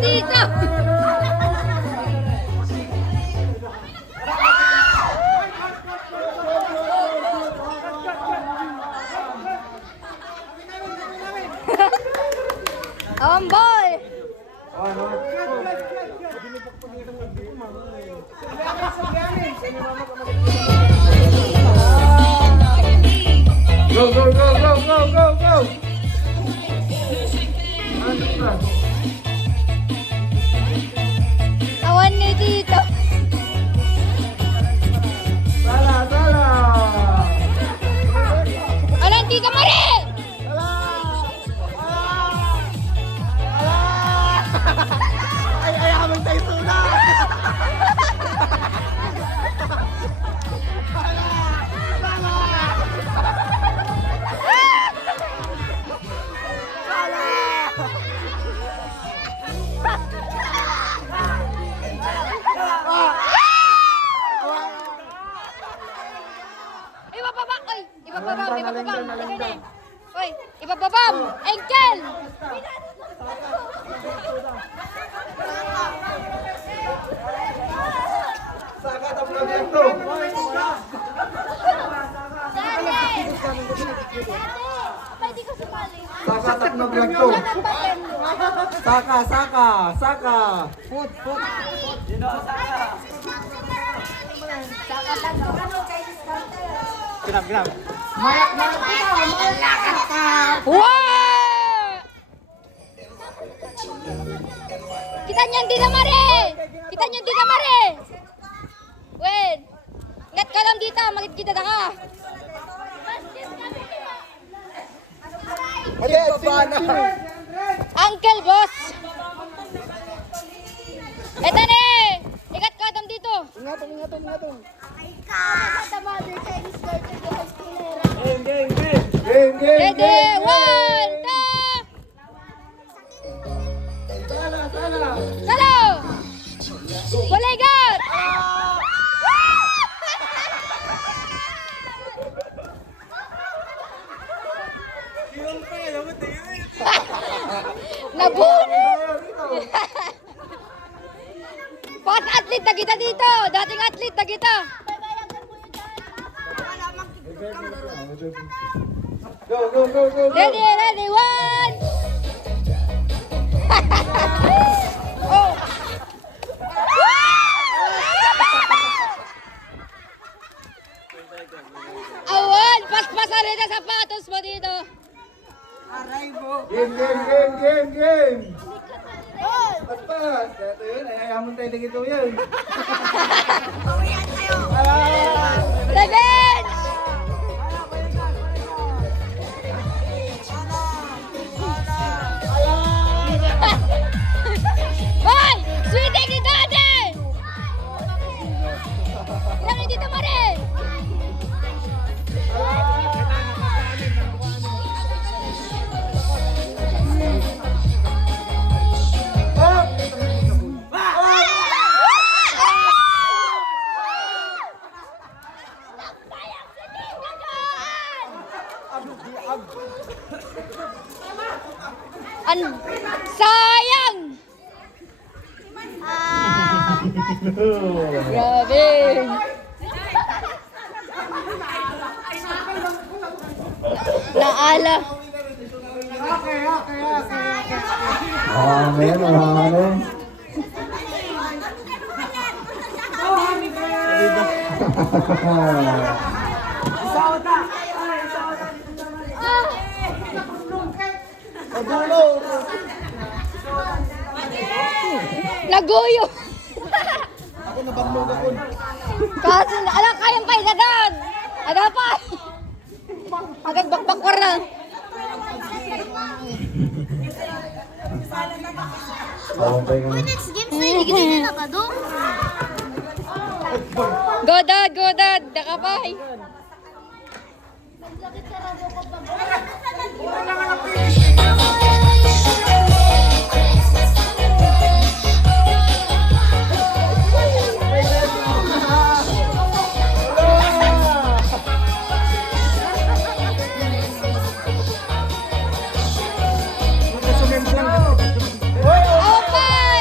dito. Boy. Go, go, go, go, go, go, go! Awan ni dito. Sala, sala! Alam, Tita Marie! Ay, habang tayo suna! Ibababam! Oy! Ibababam! Ibababam! Sige na. Oy! Ibababam! Angel! Saka tapos na ito! Pwede ko sumali. Saka tapos na ito! Saka, saka, saka! Foot, foot! Ginam, ginam! Wow! Kita niyan Tita Marie! Kita niyan Tita Marie! Wait! Ngat ka lang dito, makikita na ka. Uncle Boss! Eto ne! Ikat ka tam dito! Ingatong, ingatong, ingatong! Game, game, game. Game, game, Ready? game! One, two! Sala, sala! Salo! Buligot! Nabuno! Pas atlet na kita dito! Dating atlet na kita! Go, go, go, go, go! Ready, ready, one! Oh! Awan! Paspasan rin ang sapatos mo dito! Game, game, game, game, game! Paspas! Ito yun, ayayaman tayo na ito yun. Revenge! Hoy! Sweetie ni Daddy! Ilang ni Tita Marie? Sayang! Grabe! Naala. Amen, amen. Naguyo! Ako nabanlog ako. Kasi alam kayang pa agad! Agad pa! Agad bakbak ko na! Next game sa hindi na ka do. Go dad! Go dad! Nakapay! Awapay!